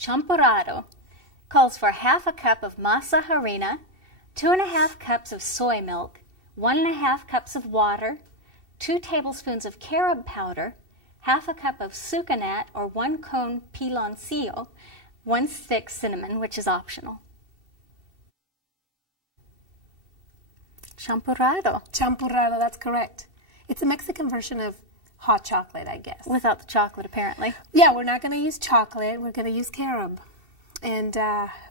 Champurrado calls for half a cup of masa harina, 2½ cups of soy milk, 1½ cups of water, 2 tablespoons of carob powder, half a cup of sucanat or 1 cone piloncillo, 1 stick cinnamon, which is optional. Champurrado. Champurrado, that's correct. It's a Mexican version of hot chocolate, I guess. Without the chocolate, apparently. Yeah, we're not going to use chocolate. We're going to use carob. And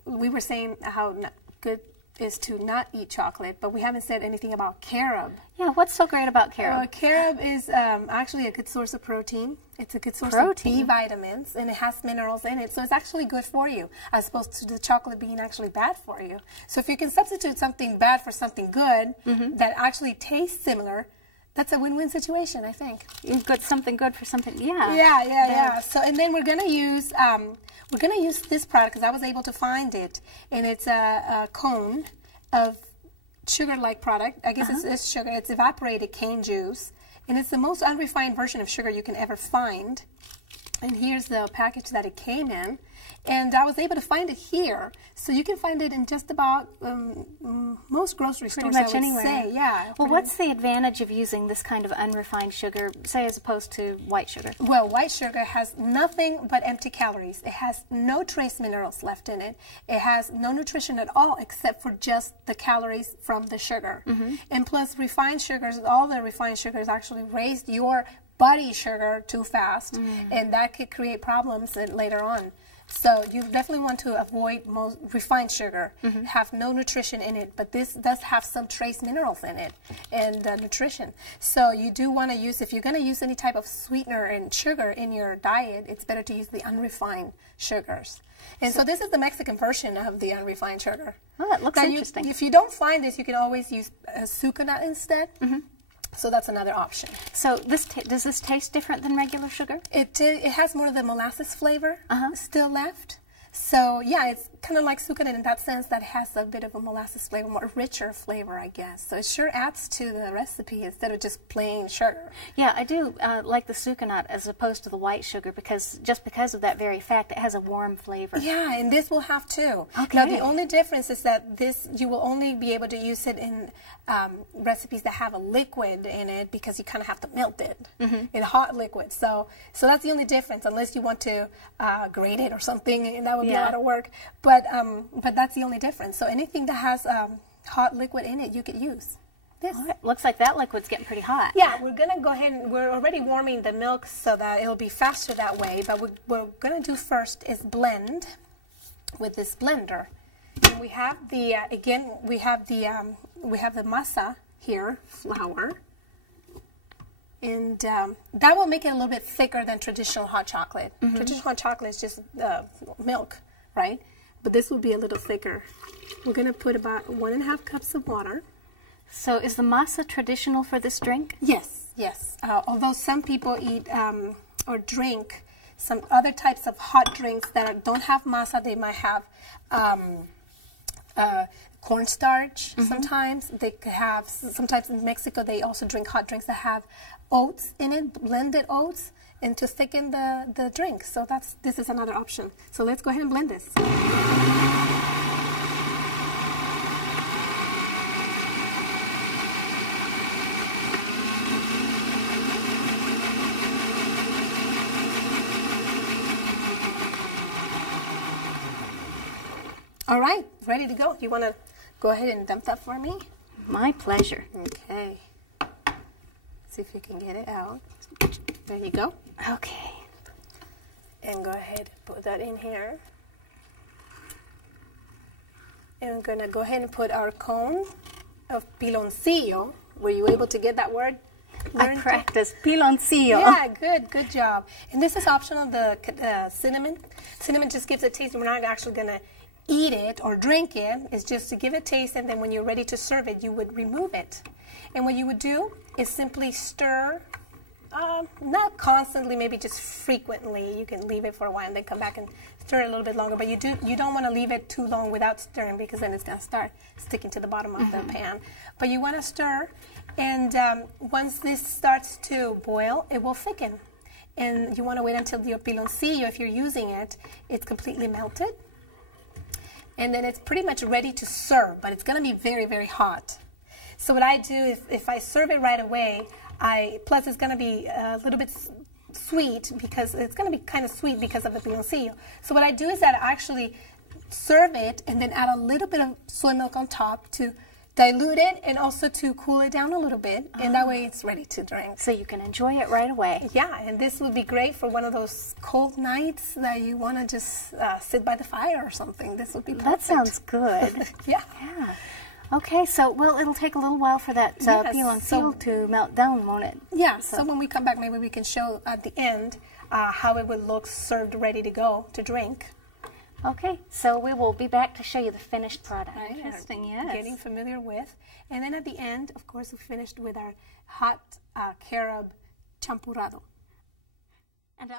we were saying how good is to not eat chocolate, but we haven't said anything about carob. Yeah, what's so great about carob? Carob is actually a good source of protein. It's a good source of B vitamins, and it has minerals in it, so it's actually good for you, as opposed to the chocolate being actually bad for you. So if you can substitute something bad for something good that actually tastes similar, that's a win-win situation, I think. You've got something good for something, yeah. Yeah. So, and then we're gonna use this product because I was able to find it, and it's a cone of sugar-like product. I guess it's sugar. It's evaporated cane juice, and it's the most unrefined version of sugar you can ever find. And here's the package that it came in. And I was able to find it here. So you can find it in just about most grocery stores, pretty much I would anywhere. say. Yeah. Well, what's the advantage of using this kind of unrefined sugar, say, as opposed to white sugar? Well, white sugar has nothing but empty calories. It has no trace minerals left in it. It has no nutrition at all except for just the calories from the sugar. And plus refined sugars, all the refined sugars actually raise your body sugar too fast, and that could create problems later on. So you definitely want to avoid most refined sugar. Have no nutrition in it, but this does have some trace minerals in it and nutrition. So you do want to use, if you're going to use any type of sweetener and sugar in your diet, it's better to use the unrefined sugars. And so this is the Mexican version of the unrefined sugar. Well, that looks interesting. If you don't find this, you can always use sucanat instead. So that's another option. So does this taste different than regular sugar? It has more of the molasses flavor still left. So yeah, it's kind of like sucanat in that sense, that has a bit of a molasses flavor, more richer flavor, I guess. So it sure adds to the recipe instead of just plain sugar. Yeah, I do like the sucanat as opposed to the white sugar because of that very fact, it has a warm flavor. Yeah, and this will have too. Okay. Now the only difference is that this, you will only be able to use it in recipes that have a liquid in it because you kind of have to melt it in hot liquid. So that's the only difference, unless you want to grate it or something, and that would be a lot of work. But that's the only difference. So anything that has hot liquid in it, you could use this. All right. Looks like that liquid's getting pretty hot. Yeah, we're going to go ahead and we're already warming the milk so that it'll be faster that way. But what we're going to do first is blend with this blender. And we have the we have the masa here, flour. And that will make it a little bit thicker than traditional hot chocolate. Traditional hot chocolate is just milk, right? But this will be a little thicker. We're going to put about 1½ cups of water. So is the masa traditional for this drink? Yes. Although some people eat or drink some other types of hot drinks that don't have masa, they might have cornstarch. Sometimes they could have. Sometimes in Mexico they also drink hot drinks that have oats in it, blended oats, and to thicken the drink. So this is another option. So let's go ahead and blend this. All right, ready to go. You want to go ahead and dump that for me? My pleasure. Okay. See if you can get it out. There you go. Okay. And go ahead and put that in here. And we're going to go ahead and put our cone of piloncillo. Were you able to get that word? I practiced piloncillo. Yeah, good job. And this is optional, the cinnamon. Cinnamon just gives a taste. We're not actually going to eat it or drink it. It's just to give a taste, and then when you're ready to serve it, you would remove it. And what you would do is simply stir, not constantly, maybe just frequently. You can leave it for a while and then come back and stir it a little bit longer, but you don't want to leave it too long without stirring, because then it's going to start sticking to the bottom of the pan. But you want to stir, and once this starts to boil, it will thicken. and you want to wait until your piloncillo, if you're using it, it's completely melted. And then it's pretty much ready to serve, but it's going to be very, very hot. So what I do is, if I serve it right away, plus it's going to be a little bit sweet, because it's going to be kind of sweet because of the piloncillo. So what I do is that I actually serve it and then add a little bit of soy milk on top to dilute it and also to cool it down a little bit, and that way it's ready to drink. So you can enjoy it right away. Yeah, and this would be great for one of those cold nights that you want to just sit by the fire or something. This would be perfect. That sounds good. Yeah. Yeah. Okay, so, well, it'll take a little while for that piloncillo to melt down, won't it? Yeah, so when we come back, maybe we can show at the end how it would look served ready to go to drink. Okay, so we will be back to show you the finished product. Interesting, yes. Getting familiar with. And then at the end, of course, we finished with our hot carob champurrado. And